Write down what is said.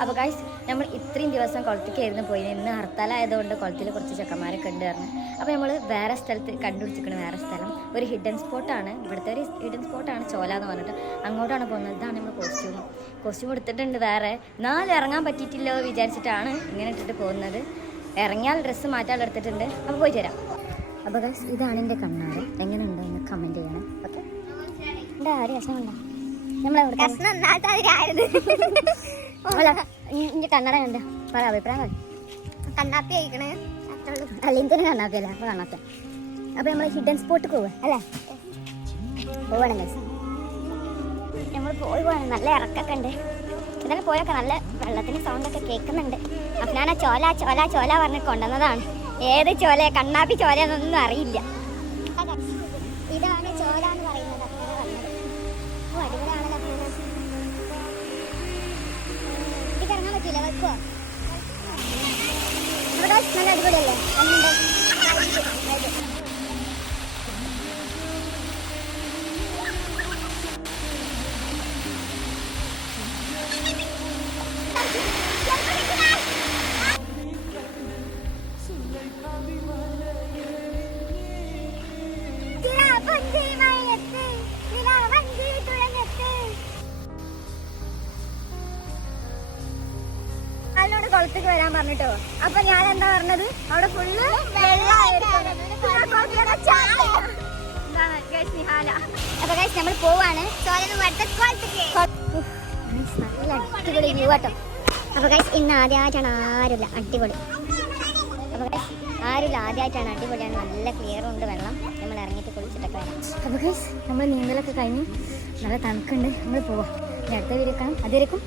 അപ്പോൾ ഗൈസ് നമ്മൾ ഇത്രയും ദിവസം കുളത്തിക്കായിരുന്നു പോയി. ഇന്ന് ഹർത്താലായതുകൊണ്ട് കുളത്തിൽ കുറച്ച് ചെക്കന്മാരൊക്കെ ഉണ്ട് പറഞ്ഞു. അപ്പോൾ നമ്മൾ വേറെ സ്ഥലത്ത് കണ്ടുപിടിച്ചിരിക്കണം. വേറെ സ്ഥലം ഒരു ഹിഡൻ സ്പോട്ടാണ്. ഇവിടുത്തെ ഒരു ഹിഡൻ സ്പോട്ടാണ് ചോല എന്ന് പറഞ്ഞിട്ട് അങ്ങോട്ടാണ് പോകുന്നത്. ഇതാണ് നമ്മൾ കോസ്റ്റ്യൂം എടുത്തിട്ടുണ്ട്. വേറെ നാളെ ഇറങ്ങാൻ പറ്റിയിട്ടില്ലോ വിചാരിച്ചിട്ടാണ് ഇങ്ങനെ ഇട്ടിട്ട് പോകുന്നത്. ഇറങ്ങിയാൽ ഡ്രസ്സ് മാറ്റാൻ എടുത്തിട്ടുണ്ട്. അപ്പോൾ പോയി തരാം. അപ്പോൾ ഗൈസ് ഇതാണ് എൻ്റെ കണ്ണാറ്. എങ്ങനെയുണ്ടോ എന്ന് കമൻറ്റ് ചെയ്യണം. ഓക്കെ എന്താ ഒരു വിഷമമുണ്ടോ ഇന്റെ കണ്ണട കണ്ട് പറ അഭിപ്രായം കണ്ണാപ്പി കഴിക്കണേ അല്ല എന്തിനും കണ്ണാപ്പിയല്ല അപ്പോൾ കണ്ണാപ്പ. അപ്പോൾ നമ്മൾ ഹിഡൻ സ്പോട്ട് പോവുക അല്ലേ പോവാണ് നമ്മൾ പോവാണ്. നല്ല ഇറക്കൊക്കെ ഉണ്ട്. ഇന്നലെ പോയൊക്കെ നല്ല വെള്ളത്തിന് സൗണ്ടൊക്കെ കേൾക്കുന്നുണ്ട്. അപ്പം ഞാൻ ചോല ചോല ചോല പറഞ്ഞ് കൊണ്ടുവന്നതാണ്. ഏത് ചോല കണ്ണാപ്പി ചോല എന്നൊന്നും അറിയില്ല. ഇതാണ് ചോല എന്ന് പറയുന്നത്. അങ്ങനെ വന്നത് അടിപൊളിയാണല്ലോ. ഇതിക്ക് ഇറങ്ങാൻ പറ്റില്ല വെക്കുവോ? നല്ല അടിപൊളിയല്ലേ? ോട് കുളത്തേക്ക് വരാൻ പറഞ്ഞിട്ടോ. അപ്പൊ ഞാൻ എന്താ പറഞ്ഞത്, അവിടെ ഫുള്ള് അപ്പൊ ഗൈസ് നമ്മൾ പോവാണ്. നല്ല അടിപൊളി വ്യൂ ആട്ടോ. അപ്പൊ ഗൈസ് ഇന്ന് ആദ്യമായിട്ടാണ് ആരുമില്ല അടിപൊളി. അപ്പൊ ഗൈസ് ആരുമില്ല ആദ്യമായിട്ടാണ് അടിപൊളിയാണ്. നല്ല ക്ലിയർ ഉണ്ട് വെള്ളം. നമ്മൾ ഇറങ്ങിയിട്ട് കുളിച്ചിട്ടൊക്കെ വരാം. അപ്പൊ ഗൈസ് നമ്മൾ നീന്തലൊക്കെ കഴിഞ്ഞ് നല്ല തണുക്കുണ്ട്. നമ്മൾ പോവാം. അടുത്ത വീഡിയോ കാണാം. അതുവരെക്കും